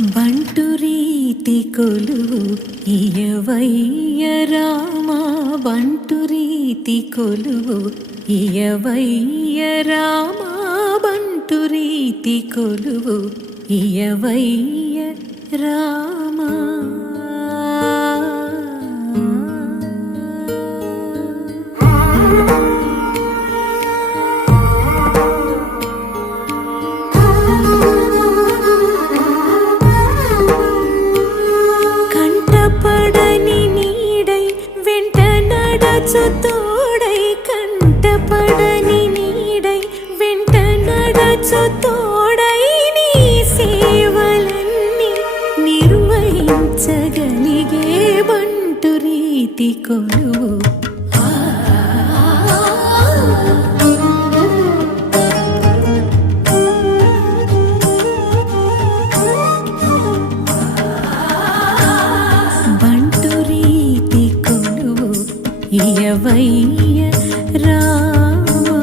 బంటు రీతి కొలువు ఇయవయ్య రామా, బంటు రీతి కొలువు ఇయవయ్య రామా, బంటు రీతి కొలువు ఇయవయ్య రామా. తోడై కంటపడని నీడై వెంట నడచు తోడై నీ సేవలన్నీ నిర్వహించగలిగే బంటు రీతి కొలువు. బంటు రీతి కొలువు ఇయవయ్య రామా.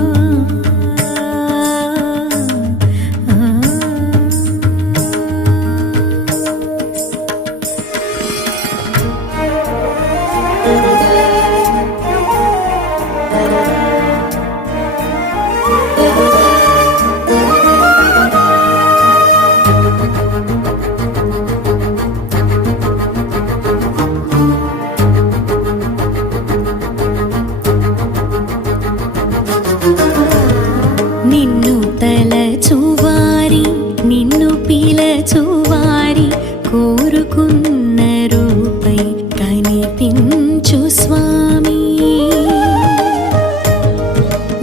నిన్ను తలచువారి నిన్ను పిలచువారి కోరుకున్న రూపై కనిపించు స్వామి.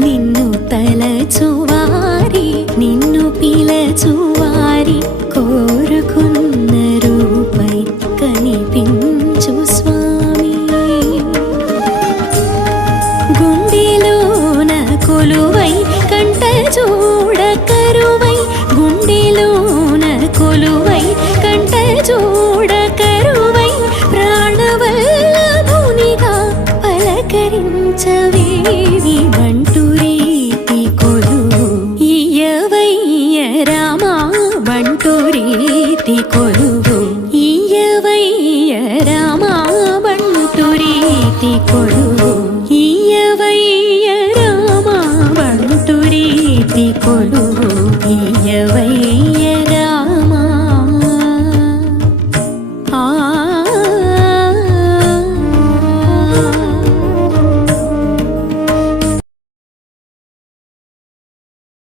నిన్ను తలచువారి నిన్ను పిలచువారి కోరుకున్న రూపై కనిపించు స్వామి. గుండెలోన కొలువై కంట చూడ కరువై, గుండెలోన కొలువై కంట చూడ కరువై, ప్రాణవల్లభునిగా పలకరించవేవి బంటు రీతి కొలువు ఇయవయ్య రామా, బంటు రీతి కొలువు ఇయవయ్య రామా, బంటు రీతి కొలువు ఇయవయ్య రామా, బంటు రీతి కొలువు ఇయవయ్య